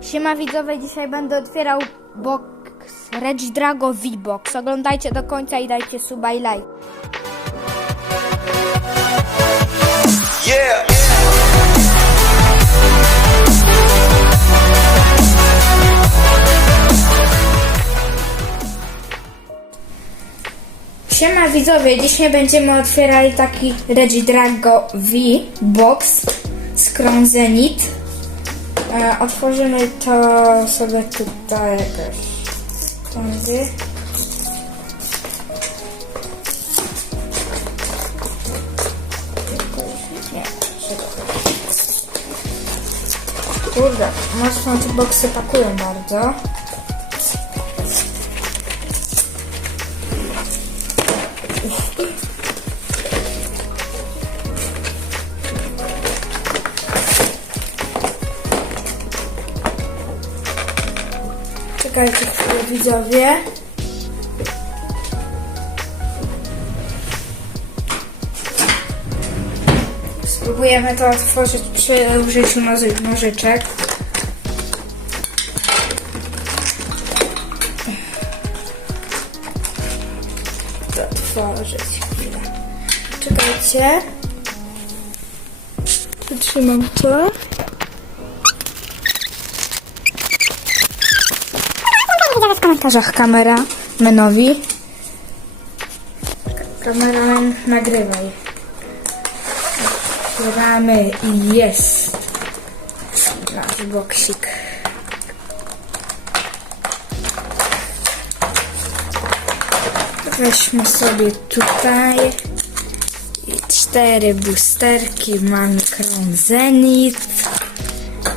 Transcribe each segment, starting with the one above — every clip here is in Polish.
Siema widzowie, dzisiaj będę otwierał box Reg Drago V-Box. Oglądajcie do końca i dajcie suba i like. Yeah. Siema widzowie, dzisiaj będziemy otwierali taki Reg Drago V-Box z Kron Zenit. E, otworzymy to sobie tutaj jakoś. Tędy. Kurde, mocno te boksy pakują bardzo. Czekajcie chwilę widzowie. Spróbujemy to otworzyć przy użyciu noży, nożyczek. To otworzyć chwilę. Czekajcie. Wytrzymam to. Widzowie w komentarzach kamera menowi. Kameraman nagrywaj. Otwieramy i jest nasz boksik. Weźmy sobie tutaj cztery boosterki. Mamy Kron Zenit,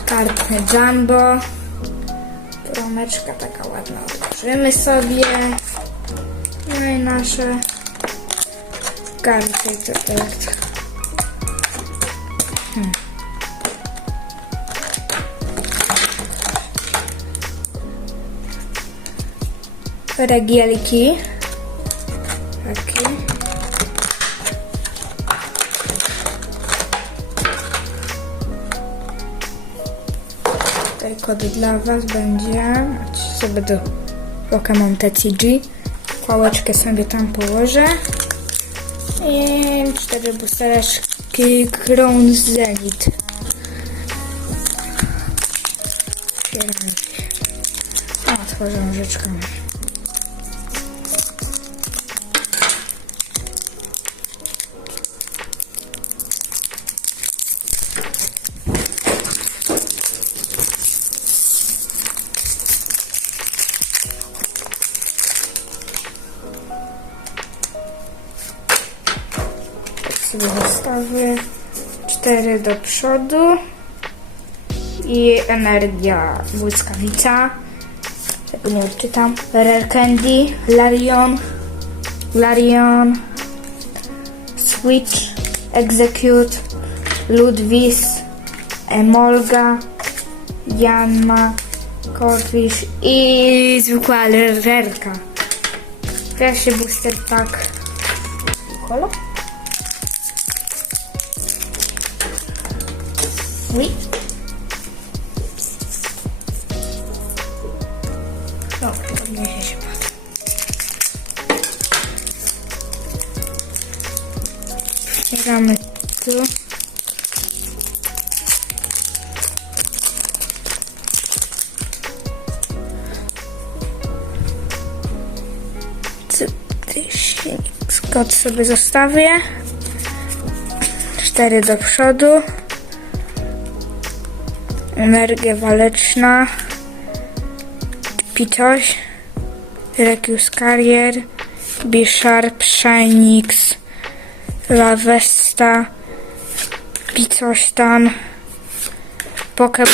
kartę Jumbo. Promeczka taka ładna. Otworzymy sobie. No i nasze karty tutaj. Hmm. Regielki. Tutaj kod dla Was będzie. Sobie do TCG. Pałeczkę sobie tam położę. I cztery boostereczki Crown Zenit. Otworzę nożyczką. Sobie zostawię. Cztery do przodu. I energia błyskawica. Tego nie odczytam. Rare Candy, Larion, Larion, Switch, Execute, Ludwis, Emolga, Janma, Corfish i zwykła rerka. Pierwszy booster pack. Holo? Oui. No, podniesie się pan. Otwieramy tu. Skot sobie zostawię. Cztery do przodu. Energia waleczna. Pitoś. Rekius Carrier. Bisharp, Shinix. Lavesta. Picośtan. Pokeball.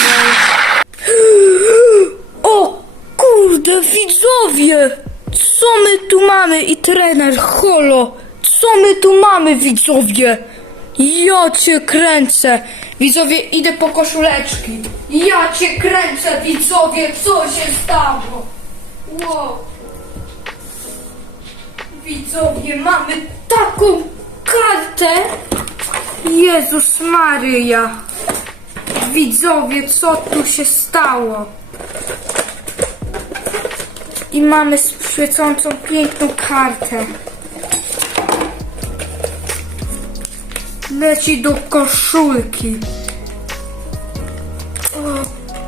O kurde, widzowie! Co my tu mamy? I trener, holo! Co my tu mamy, widzowie? Ja cię kręcę! Widzowie, idę po koszuleczki. Ja cię kręcę, widzowie, co się stało? Wow. Widzowie, mamy taką kartę. Jezus Maryja. Widzowie, co tu się stało? I mamy świecącą piękną kartę. Leci do koszulki. O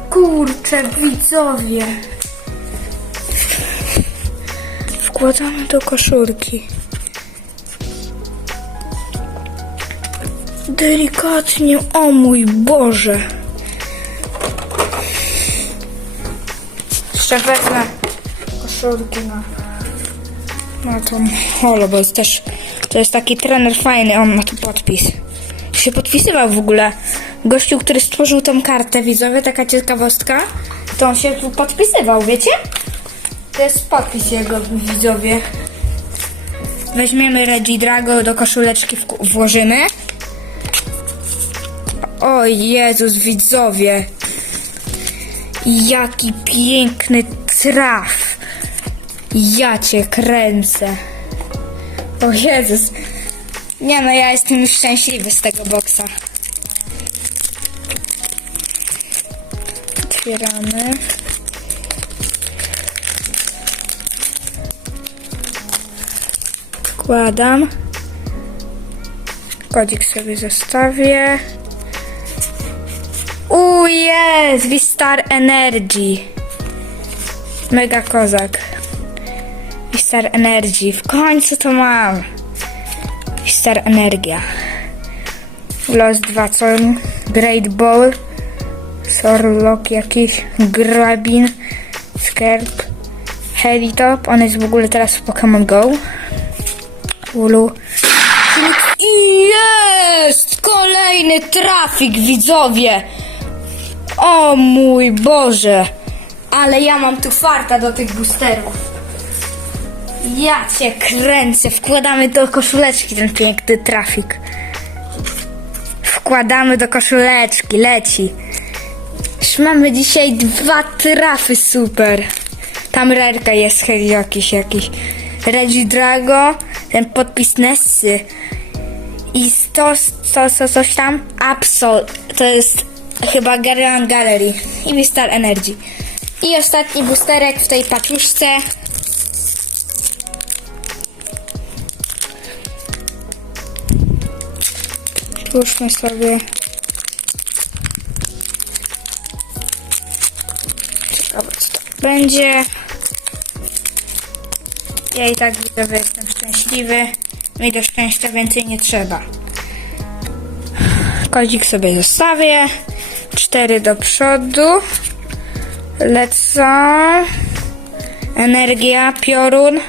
kurcze, widzowie. Wkładamy do koszulki. Delikatnie, o mój Boże. Jeszcze wezmę koszulki na, na tą holo, bo jest też, to jest taki trener fajny, on ma tu podpis. Się podpisywał w ogóle. Gościu, który stworzył tą kartę widzowie, taka ciekawostka, to on się tu podpisywał, wiecie? To jest podpis jego widzowie. Weźmiemy Regi Drago do koszuleczki, włożymy. O Jezus, widzowie. Jaki piękny traf. Ja cię kręcę. O Jezus. Nie no, ja jestem już szczęśliwy z tego boksa. Otwieramy. Wkładam. Kodzik sobie zostawię. U jest! Vistar Energy. Mega kozak. Vistar Energy. W końcu to mam. Vistar Energia. Los 2 con. Great Ball. Sorlock jakiś. Grabin. Skerp. Heavy Top. On jest w ogóle teraz w Pokémon Go. Ulu. I jest! Kolejny trafik, widzowie! O mój Boże! Ale ja mam tu farta do tych boosterów. Ja cię kręcę. Wkładamy do koszuleczki ten piękny trafik. Wkładamy do koszuleczki, leci. Już mamy dzisiaj dwa trafy, super. Tam rerka jest heavy jakiś, jakiś. Regi Drago, ten podpis Nessy. I to, to, to coś tam, Absol, to jest chyba Guardian Gallery i Vistar Energy. I ostatni boosterek w tej paczuszce. Tłuszmy sobie. Ciekawe co to będzie. Ja i tak widzowie jestem szczęśliwy. Mi do szczęścia więcej nie trzeba. Kodzik sobie zostawię. Cztery do przodu. Lecą. Energia, piorun.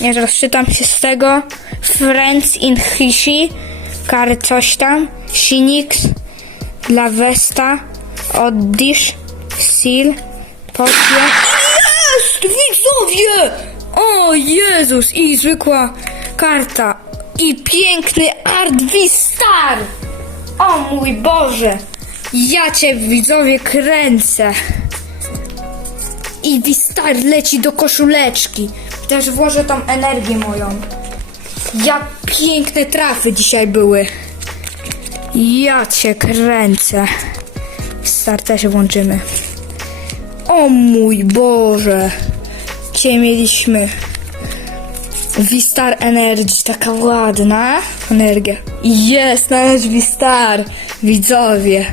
Nie rozczytam się z tego. Friends in Hishi. Kary coś tam. Shinix. Dla Vesta. Oddish. Seal. Pocie. Jest! Widzowie! O Jezus! I zwykła karta. I piękny Art Star! O mój Boże! Ja cię widzowie kręcę. I Vistar leci do koszuleczki. Też włożę tą energię moją. Jak piękne trafy dzisiaj były. Ja cię kręcę. Star też włączymy. O mój Boże. Dzisiaj mieliśmy Vistar Energy, taka ładna energia. Jest, należy Vistar, widzowie.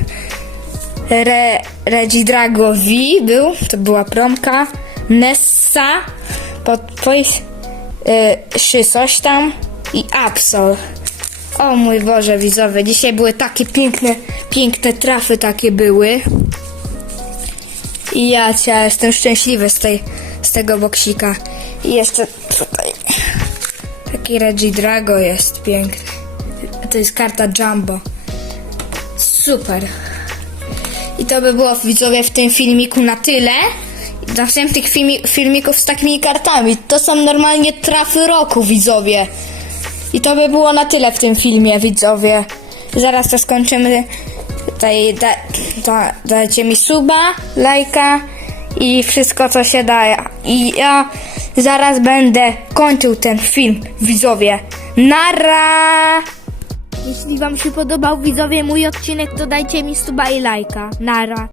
Re, Regidrago V był, to była promka. Nessa, podpis, y, coś tam i Absol. O mój Boże, widzowie, dzisiaj były takie piękne, piękne trafy takie były. I ja cię jestem szczęśliwy z, tej, z tego boksika. I jeszcze tutaj taki Regi Drago jest piękny. To jest karta Jumbo. Super. I to by było widzowie w tym filmiku na tyle. Następnych filmi filmików z takimi kartami. To są normalnie trafy roku, widzowie. I to by było na tyle w tym filmie, widzowie. Zaraz to skończymy. Tutaj da, da, dajcie mi suba, lajka i wszystko co się da. I ja zaraz będę kończył ten film, widzowie. Nara! Jeśli wam się podobał widzowie mój odcinek, to dajcie mi suba i lajka. Nara.